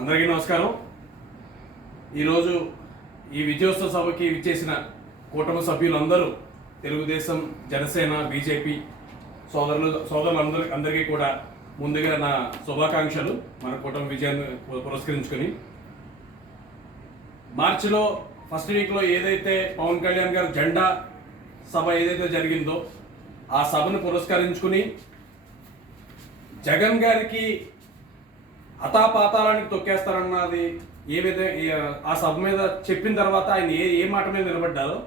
అందరికీ నమస్కారం. ఈరోజు ఈ విజయోత్సవ సభకి విచ్చేసిన కూటమి సభ్యులందరూ తెలుగుదేశం జనసేన బీజేపీ సోదరులు సోదరులందరి అందరికీ కూడా ముందుగా నా శుభాకాంక్షలు మన కూటమి విజయాన్ని పురస్కరించుకొని. మార్చిలో ఫస్ట్ వీక్లో ఏదైతే పవన్ కళ్యాణ్ గారు జెండా సభ ఏదైతే జరిగిందో ఆ సభను పురస్కరించుకుని జగన్ గారికి అతాపాతాలానికి తొక్కేస్తారన్నది ఏ విధ ఆ సభ మీద చెప్పిన తర్వాత ఆయన ఏ ఏ మాట మీద నిలబడ్డారో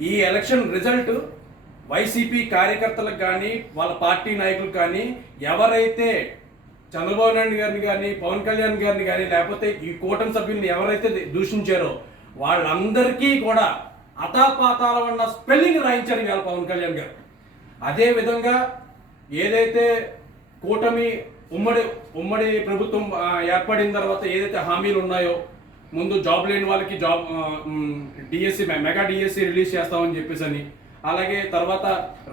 ఈ ఎలక్షన్ రిజల్ట్ వైసీపీ కార్యకర్తలకు కానీ వాళ్ళ పార్టీ నాయకులకు కానీ ఎవరైతే చంద్రబాబు నాయుడు గారిని కానీ పవన్ కళ్యాణ్ గారిని కానీ లేకపోతే ఈ కూటమి సభ్యుల్ని ఎవరైతే దూషించారో వాళ్ళందరికీ కూడా అతాపాతాల ఉన్న స్పెల్లింగ్ రాయించారు ఇవాళ పవన్ కళ్యాణ్ గారు. అదే విధంగా ఏదైతే కూటమి ఉమ్మడి ఉమ్మడి ప్రభుత్వం ఏర్పడిన తర్వాత ఏదైతే హామీలు ఉన్నాయో ముందు జాబ్ లేని వాళ్ళకి job DSC mega DSC release చేస్తామని చెప్పేసి అని అలాగే తర్వాత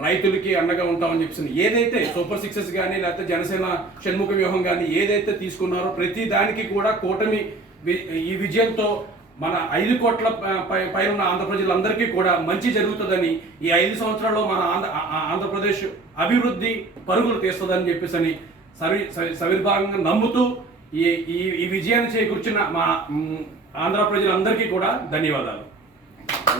రైతులకి అండగా ఉంటామని చెప్పేసి ఏదైతే సూపర్ సిక్సెస్ కానీ లేకపోతే జనసేన షణ్ముఖ వ్యూహం కానీ ఏదైతే తీసుకున్నారో ప్రతి దానికి కూడా కూటమి వి- ఈ విజయంతో మన ఐదు కోట్ల పైన ఉన్న ఆంధ్ర ప్రజలందరికీ కూడా మంచి జరుగుతుందని ఈ ఐదు సంవత్సరాల్లో మన ఆంధ్ర ఆంధ్రప్రదేశ్ అభివృద్ధి పరుగులు తీస్తుందని చెప్పేసి సవి సవి- సవిర్భాగంగా నమ్ముతూ ఈ ఈ విజయాన్ని చేకూర్చిన మా ఆంధ్ర ప్రజలందరికీ కూడా ధన్యవాదాలు.